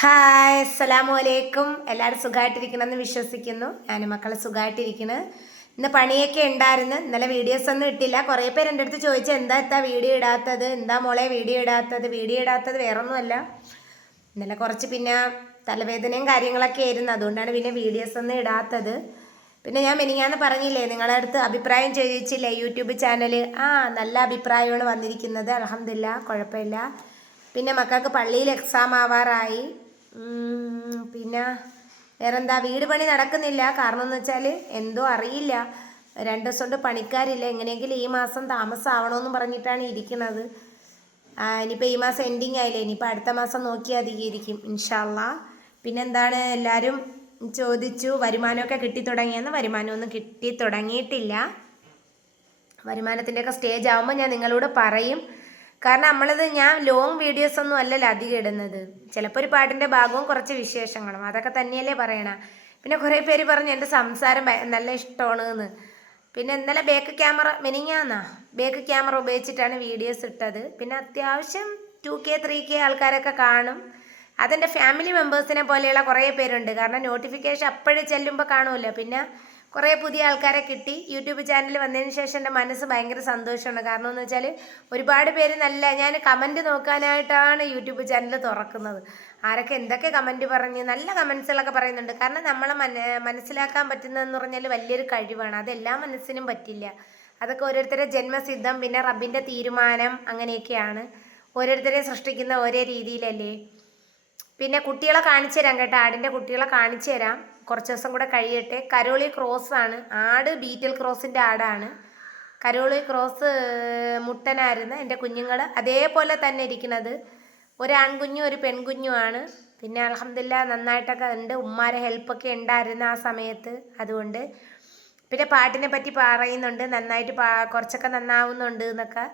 Hi അസ്സലാമു അലൈക്കും എല്ലാവരും സുഖമായിട്ടിരിക്കണമെന്ന് വിശ്വസിക്കുന്നു. ഞാൻ മക്കളെ സുഖമായിട്ടിരിക്കുന്നു ഇന്ന് പണിയൊക്കെ ഉണ്ടായിരുന്നു. ഇന്നലെ വീഡിയോസ് ഒന്നും ഇട്ടില്ല. കുറേ പേര് എന്റെ അടുത്ത് ചോദിച്ചാൽ എന്താ എത്താ വീഡിയോ ഇടാത്തത്? എന്താ മോളെ വീഡിയോ ഇടാത്തത്? വീഡിയോ ഇടാത്തത് വേറൊന്നുമല്ല. ഇന്നലെ കുറച്ച് പിന്നെ തലവേദനയും കാര്യങ്ങളൊക്കെ ആയിരുന്നു. അതുകൊണ്ടാണ് പിന്നെ വീഡിയോസ് ഒന്നും ഇടാത്തത്. പിന്നെ ഞാൻ മിനിങ്ങാന്ന് പറഞ്ഞില്ലേ നിങ്ങളുടെ അടുത്ത് അഭിപ്രായം ചോദിച്ചില്ലേ യൂട്യൂബ് ചാനൽ ആ നല്ല അഭിപ്രായമാണ് വന്നിരിക്കുന്നത്. അലഹമില്ല കുഴപ്പമില്ല. പിന്നെ മക്കൾക്ക് പള്ളിയിൽ എക്സാം ആവാറായി. പിന്നെ വേറെന്താ? വീട് പണി നടക്കുന്നില്ല. കാരണം എന്ന് വെച്ചാൽ എന്തോ അറിയില്ല. രണ്ട് ദിവസം കൊണ്ട് പണിക്കാരില്ല. എങ്ങനെയെങ്കിലും ഈ മാസം താമസമാവണമെന്ന് പറഞ്ഞിട്ടാണ് ഇരിക്കുന്നത്. ഇനിയിപ്പോൾ ഈ മാസം എൻഡിങ് ആയില്ലേ? ഇനിയിപ്പോൾ അടുത്ത മാസം നോക്കിയാൽ അധികരിക്കും ഇൻഷാല്ല പിന്നെന്താണ്? എല്ലാവരും ചോദിച്ചു. വരുമാനമൊക്കെ കിട്ടി തുടങ്ങിയെന്ന് വരുമാനമൊന്നും കിട്ടി തുടങ്ങിയിട്ടില്ല വരുമാനത്തിന്റെയൊക്കെ സ്റ്റേജ് ആകുമ്പോൾ ഞാൻ നിങ്ങളോട് പറയും. കാരണം നമ്മളത് ഞാൻ ലോങ് വീഡിയോസ് ഒന്നും അല്ലല്ലോ അധികം ഇടുന്നത്. ചിലപ്പോൾ ഒരു പാട്ടിന്റെ ഭാഗവും കുറച്ച് വിശേഷങ്ങളും. അതൊക്കെ തന്നെയല്ലേ പറയണ. പിന്നെ കുറേ പേര് പറഞ്ഞു എന്റെ സംസാരം നല്ല ഇഷ്ടമാണ് എന്ന് പിന്നെ ഇന്നലെ ബേക്ക് ക്യാമറ മെനിങ്ങാന്നാ ബേക്ക് ക്യാമറ ഉപയോഗിച്ചിട്ടാണ് വീഡിയോസ് ഇട്ടത്. പിന്നെ അത്യാവശ്യം ടു കെ ത്രീ കെ ആൾക്കാരൊക്കെ കാണും. അതെന്റെ ഫാമിലി മെമ്പേഴ്സിനെ പോലെയുള്ള കുറേ പേരുണ്ട്. കാരണം നോട്ടിഫിക്കേഷൻ അപ്പോഴേ ചെല്ലുമ്പോൾ കാണുമല്ലോ. പിന്നെ കുറേ പുതിയ ആൾക്കാരെ കിട്ടി. യൂട്യൂബ് ചാനൽ വന്നതിന് ശേഷം എന്റെ മനസ്സ് ഭയങ്കര സന്തോഷമാണ്. കാരണം എന്ന് വെച്ചാൽ ഒരുപാട് പേര് നല്ല ഞാൻ കമന്റ് നോക്കാനായിട്ടാണ് യൂട്യൂബ് ചാനൽ തുറക്കുന്നത്. ആരൊക്കെ എന്തൊക്കെ കമന്റ് പറഞ്ഞ് നല്ല കമൻസുകളൊക്കെ പറയുന്നുണ്ട്. കാരണം നമ്മളെ മന മനസ്സിലാക്കാൻ പറ്റുന്നതെന്ന് പറഞ്ഞാൽ വലിയൊരു കഴിവാണ്. അത് എല്ലാ മനസ്സിനും പറ്റില്ല. അതൊക്കെ ഓരോരുത്തരുടെ ജന്മസിദ്ധം പിന്നെ റബ്ബിന്റെ തീരുമാനം അങ്ങനെയൊക്കെയാണ് ഓരോരുത്തരെ സൃഷ്ടിക്കുന്ന ഓരോ രീതിയിലല്ലേ. പിന്നെ കുട്ടികളെ കാണിച്ചു തരാം കേട്ടോ. ആടിന്റെ കുട്ടികളെ കാണിച്ചു തരാം. കുറച്ച് ദിവസം കൂടെ കഴിയട്ടെ. കരോളി ക്രോസ് ആണ്. ആട് ബീറ്റൽ ക്രോസിന്റെ ആടാണ്. കരോളി ക്രോസ് മുട്ടനായിരുന്നു. എന്റെ കുഞ്ഞുങ്ങൾ അതേപോലെ തന്നെ ഇരിക്കുന്നത്. ഒരു ആൺകുഞ്ഞും ഒരു പെൺകുഞ്ഞുമാണ് പിന്നെ അലഹമില്ല നന്നായിട്ടൊക്കെ ഉണ്ട്. ഉമ്മാരെ ഹെൽപ്പൊക്കെ ഉണ്ടായിരുന്നു ആ സമയത്ത്. അതുകൊണ്ട് പിന്നെ പാട്ടിനെ പറ്റി പറയുന്നുണ്ട്. നന്നായിട്ട് പാ കുറച്ചൊക്കെ നന്നാവുന്നുണ്ട് എന്നൊക്കെ.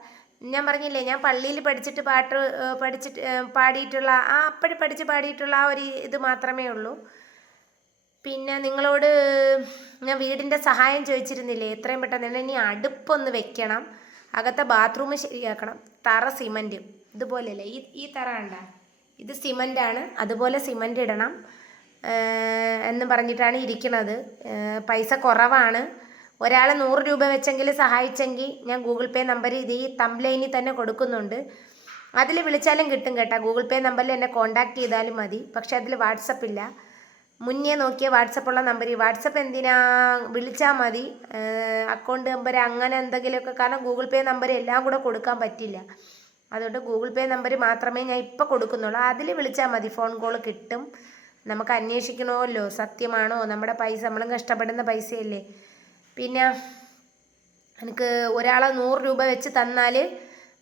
ഞാൻ പറഞ്ഞില്ലേ ഞാൻ പള്ളിയിൽ പഠിച്ചിട്ട് പാട്ട് പഠിച്ചിട്ട് പാടിയിട്ടുള്ള ആ അപ്പോഴും പഠിച്ച് പാടിയിട്ടുള്ള ആ ഒരു ഇത് മാത്രമേ ഉള്ളൂ. പിന്നെ നിങ്ങളോട് ഞാൻ വീടിന്റെ സഹായം ചോദിച്ചിരുന്നില്ലേ? എത്രയും പെട്ടെന്ന് ഇനി അടുപ്പൊന്ന് വെക്കണം. അകത്തെ ബാത്റൂം ശരിയാക്കണം. തറ സിമന്റ്. ഇതുപോലെയല്ലേ? ഈ ഈ തറ കണ്ട? ഇത് സിമന്റാണ് അതുപോലെ സിമന്റ് ഇടണം. എന്ന് പറഞ്ഞിട്ടാണ് ഇരിക്കുന്നത്. പൈസ കുറവാണ്. ഒരാൾ നൂറ് രൂപ വെച്ചെങ്കിൽ സഹായിച്ചെങ്കിൽ ഞാൻ ഗൂഗിൾ പേ നമ്പർ ഇത് ഈ തംലൈനിൽ തന്നെ കൊടുക്കുന്നുണ്ട്. അതിൽ വിളിച്ചാലും കിട്ടും കേട്ടോ. ഗൂഗിൾ പേ നമ്പറിൽ എന്നെ കോൺടാക്ട് ചെയ്താലും മതി. പക്ഷേ അതിൽ വാട്സപ്പ് ഇല്ല. മുന്നേ നോക്കിയ വാട്സപ്പുള്ള നമ്പർ ഈ വാട്സപ്പ് എന്തിനാ? വിളിച്ചാൽ മതി. അക്കൗണ്ട് നമ്പർ അങ്ങനെ എന്തെങ്കിലുമൊക്കെ കാരണം ഗൂഗിൾ പേ നമ്പർ എല്ലാം കൂടെ കൊടുക്കാൻ പറ്റില്ല. അതുകൊണ്ട് ഗൂഗിൾ പേ നമ്പർ മാത്രമേ ഞാൻ ഇപ്പോൾ കൊടുക്കുന്നുള്ളൂ. അതിൽ വിളിച്ചാൽ മതി. ഫോൺ കോൾ കിട്ടും. നമുക്ക് അന്വേഷിക്കണമല്ലോ. സത്യമാണോ? നമ്മുടെ പൈസ നമ്മളും കഷ്ടപ്പെടുന്ന പൈസയല്ലേ? പിന്നെ എനിക്ക് ഒരാളെ നൂറ് രൂപ വെച്ച് തന്നാൽ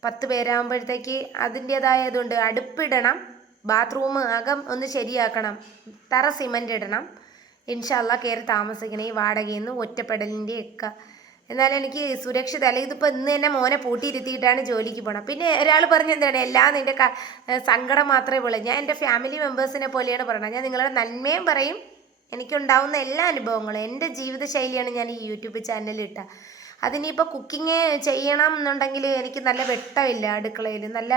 പത്ത് പേരാകുമ്പോഴത്തേക്ക് അതിന്റേതായ ഇതുണ്ട് അടുപ്പിടണം. ബാത്റൂം അകം ഒന്ന് ശരിയാക്കണം. തറ സിമന്റ് ഇടണം. ഇൻഷല്ല കയറി താമസിക്കണം. ഈ വാടകയിൽ നിന്ന് ഒറ്റപ്പെടലിന്റെ ഒക്കെ. എന്നാലും എനിക്ക് സുരക്ഷിത അല്ലെങ്കിൽ ഇതിപ്പോൾ ഇന്ന് തന്നെ മോനെ പൂട്ടിയിരുത്തിയിട്ടാണ് ജോലിക്ക് പോകണം പിന്നെ ഒരാൾ പറഞ്ഞ എന്താണ്? എല്ലാം നിന്റെ സങ്കടം മാത്രമേ ഉള്ളൂ. ഞാൻ എന്റെ ഫാമിലി മെമ്പേഴ്സിനെ പോലെയാണ് പറയണത് ഞാൻ നിങ്ങളുടെ നന്മയും പറയും. എനിക്കുണ്ടാവുന്ന എല്ലാ അനുഭവങ്ങളും എന്റെ ജീവിതശൈലിയാണ് ഞാൻ ഈ യൂട്യൂബ് ചാനലിൽ ഇട്ട. അതിനിപ്പോൾ കുക്കിങ് ചെയ്യണം എന്നുണ്ടെങ്കിൽ എനിക്ക് നല്ല വെട്ടമില്ല അടുക്കളയിൽ നല്ല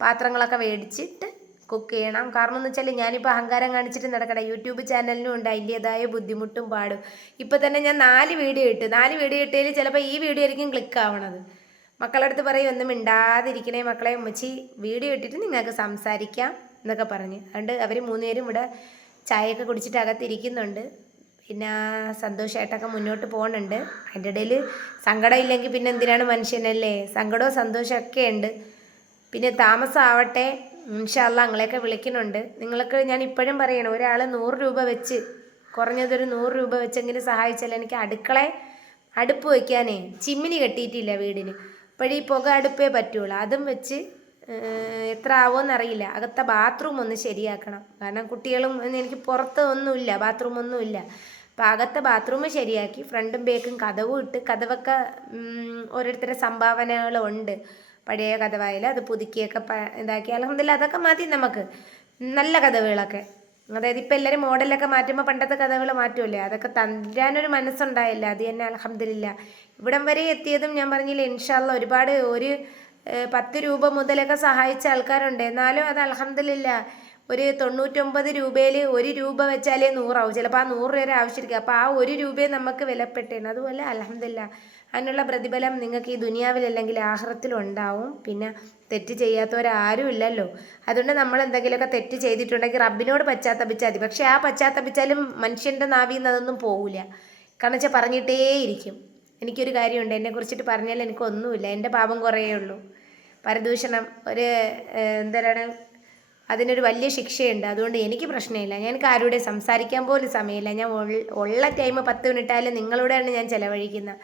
പാത്രങ്ങളൊക്കെ മേടിച്ചിട്ട് കുക്ക് ചെയ്യണം. കാരണം എന്ന് വെച്ചാൽ ഞാനിപ്പോൾ അഹങ്കാരം കാണിച്ചിട്ട് നടക്കട്ടെ യൂട്യൂബ് ചാനലിനും ഉണ്ട്. അതിന്റേതായ ബുദ്ധിമുട്ടും പാടും. ഇപ്പോൾ തന്നെ ഞാൻ നാല് വീഡിയോ ഇട്ട്. നാല് വീഡിയോ ഇട്ടതിൽ ചിലപ്പോൾ ഈ വീഡിയോ ആയിരിക്കും ക്ലിക്ക് ആവണത്. മക്കളുടെ അടുത്ത് പറയും ഒന്നും മിണ്ടാതിരിക്കണേ മക്കളെ. ഉമ്മച്ചി വീഡിയോ ഇട്ടിട്ട് നിങ്ങൾക്ക് സംസാരിക്കാം എന്നൊക്കെ പറഞ്ഞ്. അതുകൊണ്ട് അവർ മൂന്നുപേരും ഇവിടെ ചായയൊക്കെ കുടിച്ചിട്ട് അകത്തിരിക്കുന്നുണ്ട്. പിന്നെ സന്തോഷമായിട്ടൊക്കെ മുന്നോട്ട് പോകുന്നുണ്ട് അതിന്റെ ഇടയിൽ സങ്കടം ഇല്ലെങ്കിൽ പിന്നെ എന്തിനാണ് മനുഷ്യനല്ലേ? സങ്കടവും സന്തോഷമൊക്കെ ഉണ്ട്. പിന്നെ താമസമാവട്ടെ ഇൻഷാല്ല നിങ്ങളെയൊക്കെ വിളിക്കുന്നുണ്ട്. നിങ്ങൾക്ക് ഞാൻ ഇപ്പോഴും പറയണം ഒരാൾ നൂറ് രൂപ വെച്ച് കുറഞ്ഞതൊരു നൂറ് രൂപ വെച്ചെങ്കിലും സഹായിച്ചാൽ എനിക്ക് അടുക്കള അടുപ്പ് വയ്ക്കാനേ ചിമ്മിനി കെട്ടിയിട്ടില്ല വീടിന്. അപ്പോഴീ പുക അടുപ്പേ പറ്റുള്ളൂ. അതും വെച്ച് എത്ര ആവുമെന്ന് അറിയില്ല അകത്തെ ബാത്റൂം ഒന്ന് ശരിയാക്കണം. കാരണം കുട്ടികളും എനിക്ക് പുറത്ത് ഒന്നുമില്ല ബാത്റൂം ഒന്നുമില്ല. അപ്പോൾ അകത്തെ ബാത്റൂം ശരിയാക്കി ഫ്രണ്ടും ബേക്കും കഥവും ഇട്ട് കഥവൊക്കെ ഓരോരുത്തരുടെ സംഭാവനകളും ഉണ്ട്. പഴയ കഥവായാലും അത് പുതുക്കിയൊക്കെ പ ഇതാക്കി. അലഹമില്ല അതൊക്കെ മാറ്റി നമുക്ക്. നല്ല കഥകളൊക്കെ. അതായത് ഇപ്പം എല്ലാവരും മോഡലൊക്കെ മാറ്റുമ്പോൾ പണ്ടത്തെ കഥകൾ മാറ്റുമല്ലേ അതൊക്കെ തരാനൊരു മനസ്സുണ്ടായില്ല. അത് തന്നെ അലഹമില്ല ഇവിടം വരെ എത്തിയതും ഞാൻ പറഞ്ഞില്ല ഇൻഷാല്ല ഒരുപാട് ഒരു പത്ത് രൂപ മുതലൊക്കെ സഹായിച്ച ആൾക്കാരുണ്ട്. എന്നാലും അത് അലഹമില്ല ഒരു തൊണ്ണൂറ്റൊമ്പത് രൂപയിൽ ഒരു രൂപ വെച്ചാലേ നൂറാവും. ചിലപ്പോൾ ആ നൂറ് രൂപ ആവശ്യമായിരിക്കും. അപ്പോൾ ആ ഒരു രൂപയെ നമുക്ക് വിലപ്പെട്ടേണ് അതുപോലെ അലഹമില്ല അതിനുള്ള പ്രതിഫലം നിങ്ങൾക്ക് ഈ ദുനിയാവിലല്ലെങ്കിൽ ആഹ്റത്തിലുണ്ടാവും പിന്നെ തെറ്റ് ചെയ്യാത്തവരാരും ഇല്ലല്ലോ അതുകൊണ്ട് നമ്മൾ എന്തെങ്കിലുമൊക്കെ തെറ്റ് ചെയ്തിട്ടുണ്ടെങ്കിൽ റബ്ബിനോട് പശ്ചാത്തപിച്ചാൽ മതി. പക്ഷേ ആ പശ്ചാത്തപിച്ചാലും മനുഷ്യന്റെ നാവിൽ നിന്ന് അതൊന്നും പോവില്ല. കാരണം വെച്ചാൽ പറഞ്ഞിട്ടേയിരിക്കും. എനിക്കൊരു കാര്യമുണ്ട്. എന്നെ കുറിച്ചിട്ട് പറഞ്ഞാൽ എനിക്കൊന്നുമില്ല എന്റെ പാപം കുറേ ഉള്ളൂ. പരദൂഷണം ഒരു എന്താണ് അതിനൊരു വലിയ ശിക്ഷയുണ്ട്. അതുകൊണ്ട് എനിക്ക് പ്രശ്നമില്ല. ഞാൻ ആരോടെ സംസാരിക്കാൻ പോലും സമയമില്ല. ഞാൻ ഉള്ള ടൈം പത്ത് മിനിറ്റായാലും നിങ്ങളോടാണ് ഞാൻ ചിലവഴിക്കുന്നത്.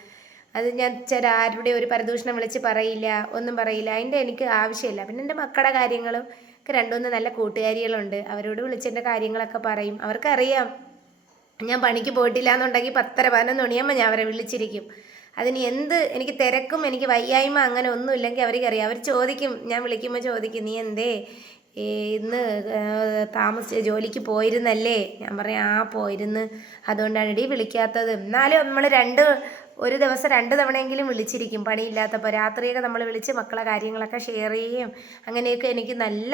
അത് ഞാൻ ചില ആരുടെ ഒരു പരദൂഷണം വിളിച്ച് പറയില്ല ഒന്നും പറയില്ല. അതിന്റെ എനിക്ക് ആവശ്യമില്ല. പിന്നെ എന്റെ മക്കളുടെ കാര്യങ്ങളും ഒക്കെ രണ്ടുമൂന്ന് നല്ല കൂട്ടുകാരികളുണ്ട്. അവരോട് വിളിച്ച് എന്റെ കാര്യങ്ങളൊക്കെ പറയും. അവർക്കറിയാം ഞാൻ പണിക്ക് പോയിട്ടില്ല എന്നുണ്ടെങ്കിൽ പത്തര പതിനൊന്ന് മണിയാകുമ്പോൾ ഞാൻ അവരെ വിളിച്ചിരിക്കും. അതിന് എന്ത് എനിക്ക് തിരക്കും എനിക്ക് വയ്യായ്മ അങ്ങനെ ഒന്നും ഇല്ലെങ്കിൽ അവർക്കറിയാം. അവർ ചോദിക്കും ഞാൻ വിളിക്കുമ്പോൾ ചോദിക്കും നീ എന്തേ? ഇന്ന് താമസിച്ച് ജോലിക്ക് പോയിരുന്നല്ലേ? ഞാൻ പറയാം ആ പോയിരുന്ന്. അതുകൊണ്ടാണ് ഇടി വിളിക്കാത്തത്. എന്നാലും നമ്മൾ രണ്ട് ഒരു ദിവസം രണ്ട് തവണയെങ്കിലും വിളിച്ചിരിക്കും. പണിയില്ലാത്തപ്പോൾ രാത്രിയൊക്കെ നമ്മൾ വിളിച്ച് മക്കളെ കാര്യങ്ങളൊക്കെ ഷെയർ ചെയ്യുകയും അങ്ങനെയൊക്കെ എനിക്ക് നല്ല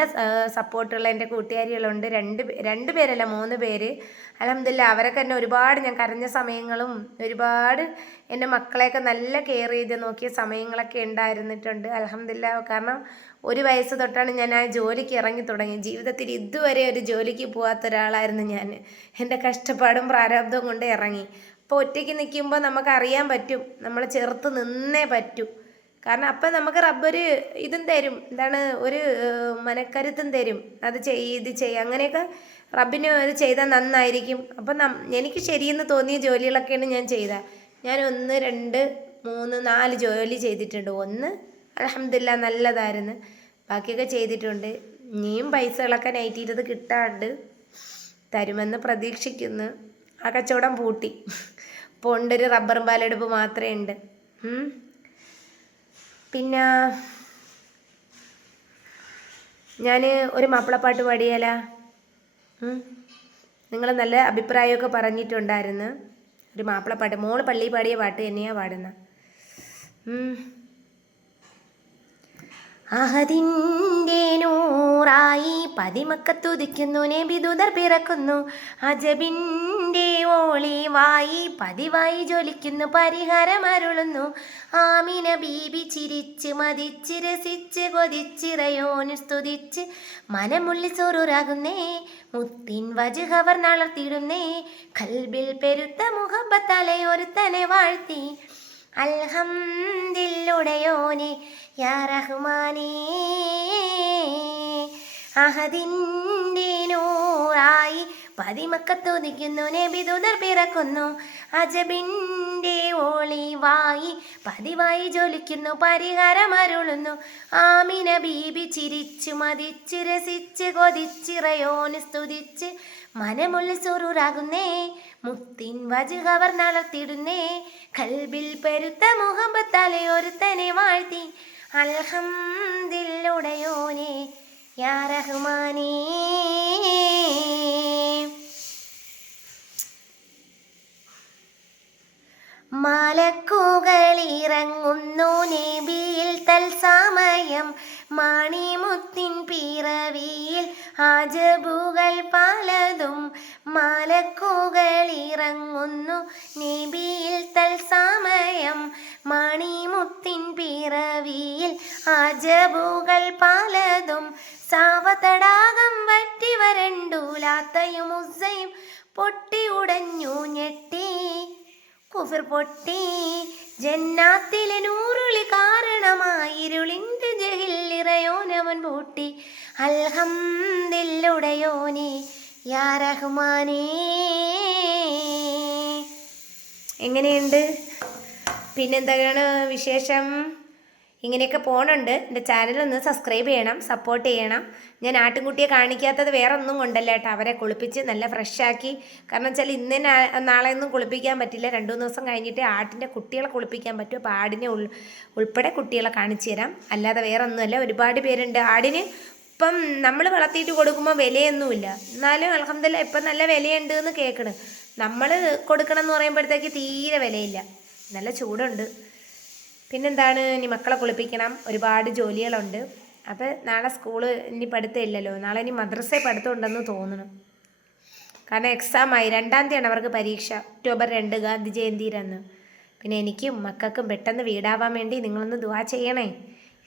സപ്പോർട്ടുള്ള എന്റെ കൂട്ടുകാരികളുണ്ട്. രണ്ട് രണ്ട് പേരല്ല മൂന്ന് പേര്. അലഹമില്ല അവരൊക്കെ എന്നെ ഒരുപാട് ഞാൻ കരഞ്ഞ സമയങ്ങളും ഒരുപാട് എന്റെ മക്കളെയൊക്കെ നല്ല കെയർ ചെയ്ത് നോക്കിയ സമയങ്ങളൊക്കെ ഉണ്ടായിരുന്നിട്ടുണ്ട്. അലഹമില്ല കാരണം ഒരു വയസ്സ് തൊട്ടാണ് ഞാൻ ആ ജോലിക്ക് ഇറങ്ങി തുടങ്ങി. ജീവിതത്തിൽ ഇതുവരെ ഒരു ജോലിക്ക് പോകാത്ത ഒരാളായിരുന്നു ഞാൻ. എന്റെ കഷ്ടപ്പാടും പ്രാരാബ്ദവും കൊണ്ട് ഇറങ്ങി. അപ്പോൾ ഒറ്റയ്ക്ക് നിൽക്കുമ്പോൾ നമുക്കറിയാൻ പറ്റും. നമ്മൾ ചെറുത്ത് നിന്നേ പറ്റൂ. കാരണം അപ്പം നമുക്ക് റബ്ബൊരു ഇതും തരും. എന്താണ് ഒരു മനക്കരുത്തും തരും. അത് ചെയ് ഇത് ചെയ്യുക അങ്ങനെയൊക്കെ റബ്ബിന് അത് ചെയ്താൽ നന്നായിരിക്കും. അപ്പം എനിക്ക് ശരിയെന്ന് തോന്നിയ ജോലികളൊക്കെയാണ് ഞാൻ ചെയ്ത. ഞാൻ ഒന്ന് രണ്ട് മൂന്ന് നാല് ജോലി ചെയ്തിട്ടുണ്ട്. ഒന്ന് അലഹമില്ല നല്ലതായിരുന്നു. ബാക്കിയൊക്കെ ചെയ്തിട്ടുണ്ട്. ഇനിയും പൈസകളൊക്കെ നൈറ്റ് ചെയ്തത് കിട്ടാണ്ട് തരുമെന്ന് പ്രതീക്ഷിക്കുന്നു. ആ കച്ചവടം പൂട്ടി. ഇപ്പോൾ ഉണ്ടൊരു റബ്ബറും പാലെടുപ്പ് മാത്രമേ ഉണ്ട്. പിന്നെ ഞാൻ ഒരു മാപ്പിളപ്പാട്ട് പാടിയാലാ? നിങ്ങൾ നല്ല അഭിപ്രായമൊക്കെ പറഞ്ഞിട്ടുണ്ടായിരുന്നു. ഒരു മാപ്പിളപ്പാട്ട് മോൾ പള്ളി പാടിയ പാട്ട് തന്നെയാണ് പാടുന്നത് അഹദിന്റെ നൂറായി പതിമക്കത്തുദിക്കുന്നു നബിദുദർ പിറക്കുന്നു. അജബിന്റെ ഓളിവായി പതിവായി ജ്വലിക്കുന്നു പരിഹാരം അരുളുന്നു. ആമിന ബീബി ചിരിച്ച് മതിച്ച് രസിച്ച് കൊതിച്ചിറയോന് സ്തുതിച്ച് മനമുള്ളി സൊറുരാകുന്നേ. മുത്തിൻ വജുഹവർ നളർത്തിടുന്നേ. കൽബിൽ പെരുത്ത മുഹബത്തലെ ഒരുത്തനെ വാഴ്ത്തി. അൽഹംദില്ലുടയോനെ യാ റഹ്മാനേ അഹദിന്റെ നൂറായി പതിമക്കത്തുദിക്കുന്നു നബിദുദർ പിറക്കുന്നു അജബിന്റെ ഒളിവായി പതിവായി ജ്വലിക്കുന്നു പരിഹാരം അരുളുന്നു. ആമിന ബീബി ചിരിച്ചു മതിച്ച് രസിച്ച് കൊതിച്ചിറയോന് സ്തുതിച്ച് മനമുള്ളിൽ സൂറൂറാകുന്നേ മുത്തിൻ വജുഹവർ നടത്തിടുന്നേ. കൽബിൽ പെരുത്ത മുഹബത്താലെ ഒരുത്തനെ വാഴ്ത്തി. അൽഹംദില്ലുടയോനെ യാ റഹ്മാനേ. മലക്കുകളിറങ്ങുന്നു നേബിയിൽ തൽസമയം. മാണിമുത്തിൻ പിറവിയിൽ ആജബുകൾ പലതും മലക്കുകളിറങ്ങുന്നു നിബിയിൽ തൽസമയം മണിമുത്തിൻ പിറവിയിൽ ആജബുകൾ പലതും. സാവതടാകം വറ്റി വരണ്ടൂലാത്തയും ഉസയും പൊട്ടി ഉടഞ്ഞു ഞെട്ടി. കുഫിർ പൊട്ടി. ജന്നാത്തിലെ നൂറുളി കാരണമായിരുളിന്റെ ജഹില്ലിറയോനവൻ പൂട്ടി. അൽഹംദില്ലുടയോനെ യാ റഹ്മാനേ. എങ്ങനെയുണ്ട്? പിന്നെന്താണ് വിശേഷം? ഇങ്ങനെയൊക്കെ പോകണുണ്ട് എന്റെ ചാനൽ ഒന്ന് സബ്സ്ക്രൈബ് ചെയ്യണം സപ്പോർട്ട് ചെയ്യണം. ഞാൻ ആട്ടിൻകുട്ടിയെ കാണിക്കാത്തത് വേറെ ഒന്നും കൊണ്ടല്ല കേട്ടോ. അവരെ കുളിപ്പിച്ച് നല്ല ഫ്രഷാക്കി. കാരണം വെച്ചാൽ ഇന്ന് നാ- നാളെ ഒന്നും കുളിപ്പിക്കാൻ പറ്റില്ല. രണ്ട് മൂന്ന് ദിവസം കഴിഞ്ഞിട്ട് ആട്ടിന്റെ കുട്ടികളെ കുളിപ്പിക്കാൻ പറ്റും. അപ്പോൾ ആടിനെ ഉൾ ഉൾപ്പെടെ കുട്ടികളെ കാണിച്ചു തരാം. അല്ലാതെ വേറെ ഒന്നുമല്ല ഒരുപാട് പേരുണ്ട്. ആടിന് ഇപ്പം നമ്മൾ വളർത്തിയിട്ട് കൊടുക്കുമ്പോൾ വിലയൊന്നുമില്ല. എന്നാലും അലഹമ്മദില്ല ഇപ്പം നല്ല വിലയുണ്ട് എന്ന് കേൾക്കണ്. നമ്മൾ കൊടുക്കണം എന്ന് പറയുമ്പോഴത്തേക്ക് തീരെ വിലയില്ല. നല്ല ചൂടുണ്ട്. പിന്നെന്താണ്? ഇനി മക്കളെ കുളിപ്പിക്കണം. ഒരുപാട് ജോലികളുണ്ട്. അപ്പോൾ നാളെ സ്കൂൾ ഇനി പഠിത്തമില്ലല്ലോ. നാളെ ഇനി മദ്രസയിൽ പഠിത്തമുണ്ടെന്ന് തോന്നുന്നു. കാരണം എക്സാം ആയി. രണ്ടാം തീയതിയാണ് അവർക്ക് പരീക്ഷ. ഒക്ടോബർ രണ്ട് ഗാന്ധി ജയന്തിയിലന്ന്. പിന്നെ എനിക്കും മക്കൾക്കും പെട്ടെന്ന് വീടാവാൻ വേണ്ടി നിങ്ങളൊന്ന് ദുവാ ചെയ്യണേ.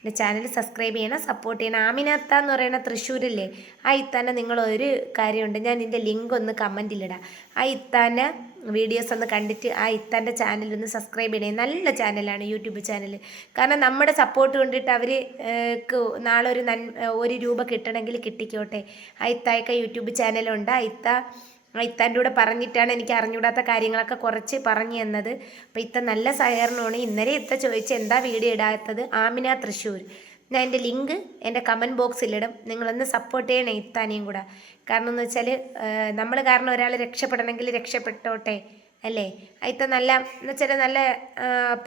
എന്റെ ചാനൽ സബ്സ്ക്രൈബ് ചെയ്യണം സപ്പോർട്ട് ചെയ്യണം. ആമിനത്ത എന്ന് പറയുന്ന തൃശ്ശൂരില്ലേ? ആ ഇത്താന്റെ നിങ്ങൾ ഒരു കാര്യമുണ്ട്. ഞാൻ ഇതിന്റെ ലിങ്ക് ഒന്ന് കമന്റിലിടാം ആ ഇത്താന്റെ വീഡിയോസ് ഒന്ന് കണ്ടിട്ട് ആ ഇത്താന്റെ ചാനൽ ഒന്ന് സബ്സ്ക്രൈബ് ചെയ്യണേ. നല്ല ചാനലാണ് യൂട്യൂബ് ചാനൽ കാരണം നമ്മുടെ സപ്പോർട്ട് കൊണ്ടിട്ട് അവർ നാളെ ഒരു നൻ ഒരു രൂപ കിട്ടണമെങ്കിൽ കിട്ടിക്കോട്ടെ. ആ ഇത്തായൊക്കെ യൂട്യൂബ് ചാനലുണ്ട് ആ ഇത്ത ഇത്താന്റെ കൂടെ പറഞ്ഞിട്ടാണ് എനിക്ക് അറിഞ്ഞൂടാത്ത കാര്യങ്ങളൊക്കെ കുറച്ച് പറഞ്ഞു തന്നത്. അപ്പോൾ ഇത്ത നല്ല സഹകരണമാണ്. ഇന്നലെ ഇത്ത ചോദിച്ച് എന്താ വീഡിയോ ഇടാത്തത്? ആമിന തൃശ്ശൂർ. ഞാൻ എന്റെ ലിങ്ക് എന്റെ കമന്റ് ബോക്സിലിടും നിങ്ങളൊന്ന് സപ്പോർട്ട് ചെയ്യണേ ഇത്താനെയും കൂടെ. കാരണം എന്ന് വെച്ചാൽ നമ്മൾ കാരണം ഒരാൾ രക്ഷപ്പെടണമെങ്കിൽ രക്ഷപ്പെട്ടോട്ടെ അല്ലേ? അയിത്ത നല്ല എന്ന് വെച്ചാൽ നല്ല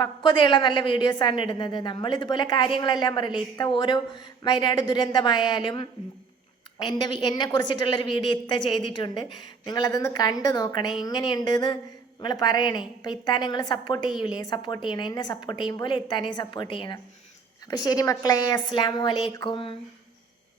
പക്വതയുള്ള നല്ല വീഡിയോസാണ് ഇടുന്നത്. നമ്മളിതുപോലെ കാര്യങ്ങളെല്ലാം പറയില്ലേ? ഇത്ത ഓരോ വയനാട് ദുരന്തമായാലും എന്റെ എന്നെ കുറിച്ചിട്ടുള്ളൊരു വീഡിയോ ഇത്ത ചെയ്തിട്ടുണ്ട്. നിങ്ങളതൊന്ന് കണ്ടു നോക്കണേ. എങ്ങനെയുണ്ടെന്ന് നിങ്ങൾ പറയണേ. അപ്പോൾ ഇത്താൻ നിങ്ങൾ സപ്പോർട്ട് ചെയ്യൂലേ? സപ്പോർട്ട് ചെയ്യണം. എന്നെ സപ്പോർട്ട് ചെയ്യും പോലെ ഇത്താനെയും സപ്പോർട്ട് ചെയ്യണം. അപ്പോൾ ശരി മക്കളെ അസ്സാം വലൈക്കും